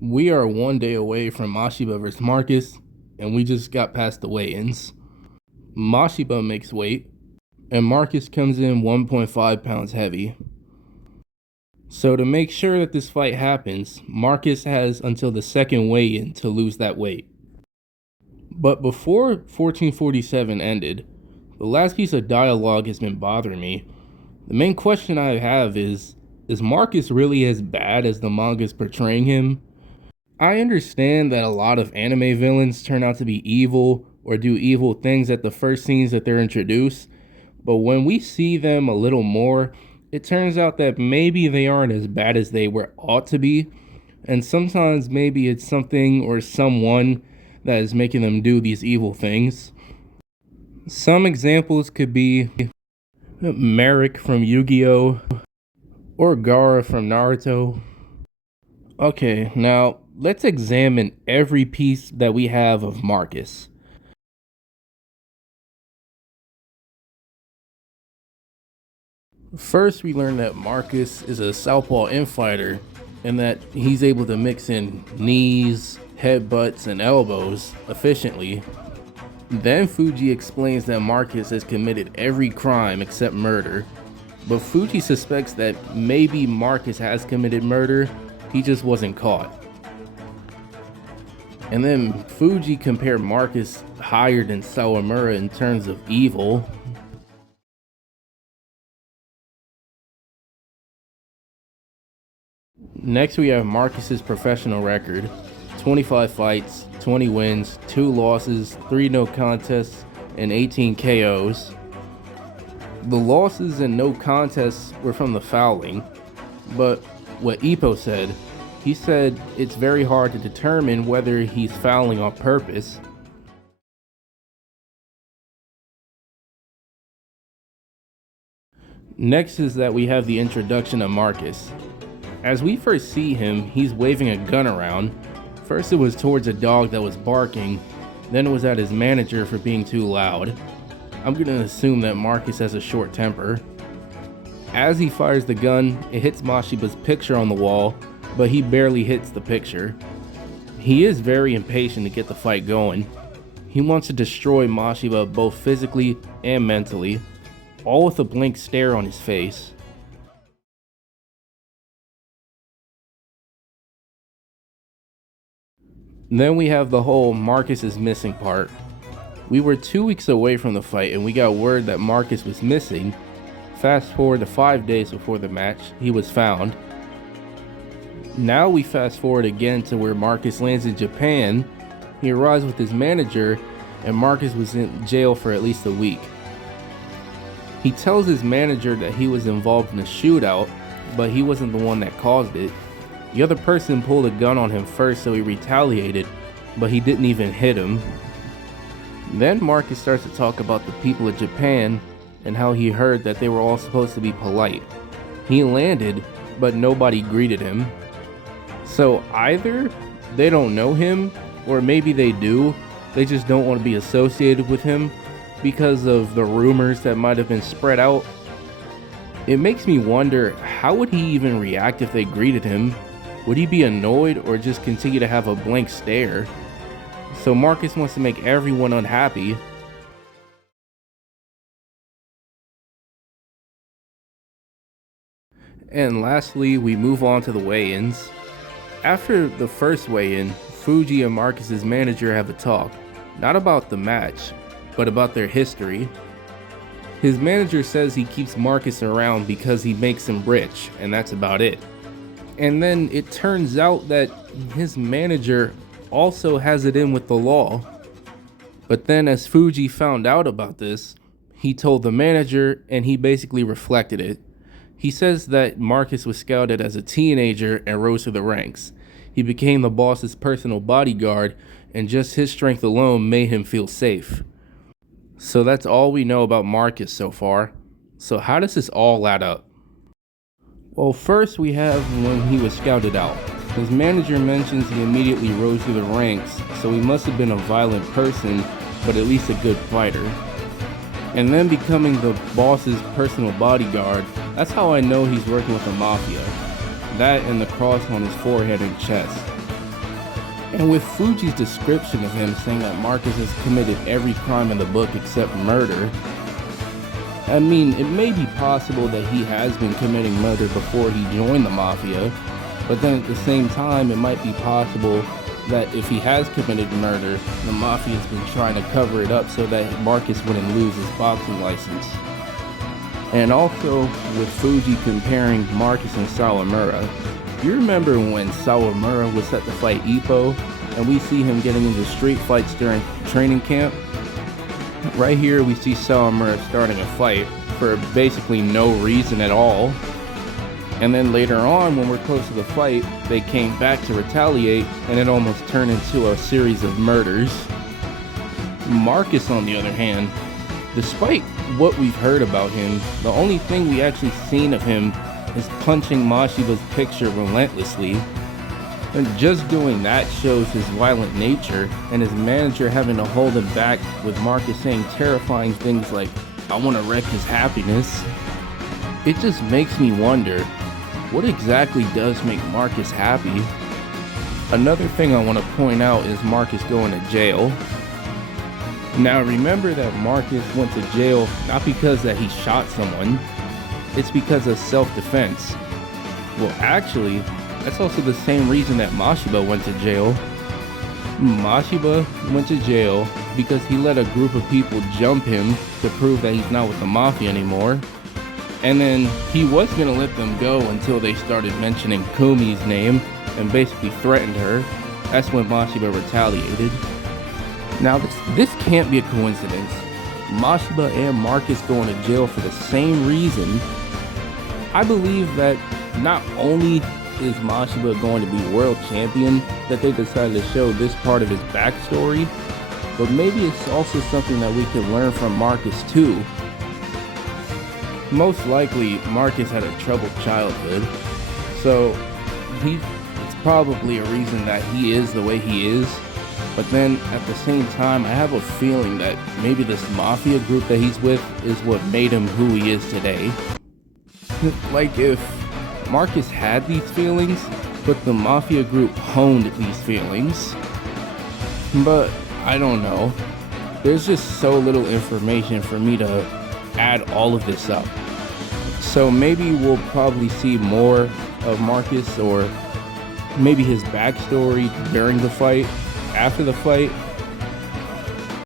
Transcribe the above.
We are one day away from Mashiba vs. Marcus, and we just got past the weigh-ins. Mashiba makes weight, and Marcus comes in 1.5 pounds heavy. So to make sure that this fight happens, Marcus has until the second weigh-in to lose that weight. But before 1447 ended, the last piece of dialogue has been bothering me. The main question I have is Marcus really as bad as the manga's portraying him? I understand that a lot of anime villains turn out to be evil or do evil things at the first scenes that they're introduced, but when we see them a little more, it turns out that maybe they aren't as bad as they ought to be, and sometimes maybe it's something or someone that is making them do these evil things. Some examples could be Merrick from Yu-Gi-Oh! Or Gaara from Naruto. Okay, now let's examine every piece that we have of Marcus. First, we learn that Marcus is a southpaw infighter and that he's able to mix in knees, headbutts, and elbows efficiently. Then Fuji explains that Marcus has committed every crime except murder, but Fuji suspects that maybe Marcus has committed murder, he just wasn't caught. And then Fuji compared Marcus higher than Sawamura in terms of evil. Next we have Marcus's professional record. 25 fights, 20 wins, 2 losses, 3 no contests, and 18 KOs. The losses and no contests were from the fouling, but what Ippo said, he said it's very hard to determine whether he's fouling on purpose. Next is that we have the introduction of Marcus. As we first see him, he's waving a gun around. First it was towards a dog that was barking, then it was at his manager for being too loud. I'm gonna assume that Marcus has a short temper. As he fires the gun, it hits Mashiba's picture on the wall, but he barely hits the picture. He is very impatient to get the fight going. He wants to destroy Mashiba both physically and mentally, all with a blank stare on his face. Then we have the whole Marcus is missing part. We were 2 weeks away from the fight and we got word that Marcus was missing. Fast forward to 5 days before the match, he was found. Now we fast forward again to where Marcus lands in Japan. He arrives with his manager and Marcus was in jail for at least a week. He tells his manager that he was involved in a shootout, but he wasn't the one that caused it. The other person pulled a gun on him first, so he retaliated, but he didn't even hit him. Then Marcus starts to talk about the people of Japan and how he heard that they were all supposed to be polite. He landed, but nobody greeted him. So either they don't know him, or maybe they do, they just don't want to be associated with him because of the rumors that might have been spread out. It makes me wonder, how would he even react if they greeted him? Would he be annoyed or just continue to have a blank stare? So Marcus wants to make everyone unhappy. And lastly, we move on to the weigh-ins. After the first weigh-in, Fuji and Marcus's manager have a talk, not about the match, but about their history. His manager says he keeps Marcus around because he makes him rich, and that's about it. And then it turns out that his manager also has it in with the law. But then as Fuji found out about this, he told the manager and he basically reflected it. He says that Marcus was scouted as a teenager and rose through the ranks. He became the boss's personal bodyguard, and just his strength alone made him feel safe. So that's all we know about Marcus so far. So how does this all add up? Well, first we have when he was scouted out. His manager mentions he immediately rose through the ranks, so he must have been a violent person, but at least a good fighter. And then becoming the boss's personal bodyguard, that's how I know he's working with the mafia. That and the cross on his forehead and chest. And with Fuji's description of him saying that Marcus has committed every crime in the book except murder, I mean, it may be possible that he has been committing murder before he joined the Mafia, but then at the same time, it might be possible that if he has committed murder, the Mafia has been trying to cover it up so that Marcus wouldn't lose his boxing license. And also, with Fuji comparing Marcus and Sawamura, you remember when Sawamura was set to fight Ippo, and we see him getting into street fights during training camp? Right here we see Sawamura starting a fight for basically no reason at all. And then later on, when we're close to the fight, they came back to retaliate, and it almost turned into a series of murders. Marcus, on the other hand, despite what we've heard about him, the only thing we actually seen of him is punching Mashiba's picture relentlessly. And just doing that shows his violent nature, and his manager having to hold him back with Marcus saying terrifying things like, "I want to wreck his happiness." It just makes me wonder, what exactly does make Marcus happy? Another thing I want to point out is Marcus going to jail. Now remember that Marcus went to jail not because that he shot someone, it's because of self-defense. Well, actually, that's also the same reason that Mashiba went to jail. Mashiba went to jail because he let a group of people jump him to prove that he's not with the Mafia anymore. And then he was gonna let them go until they started mentioning Kumi's name and basically threatened her. That's when Mashiba retaliated. Now this can't be a coincidence. Mashiba and Marcus going to jail for the same reason. I believe that not only is Mashiba going to be world champion, that they decided to show this part of his backstory, but maybe it's also something that we can learn from Marcus too. Most likely Marcus had a troubled childhood, so it's probably a reason that he is the way he is. But then at the same time, I have a feeling that maybe this Mafia group that he's with is what made him who he is today. Like if Marcus had these feelings, but the Mafia group honed these feelings. But I don't know. There's just so little information for me to add all of this up. So maybe we'll probably see more of Marcus, or maybe his backstory during the fight, after the fight,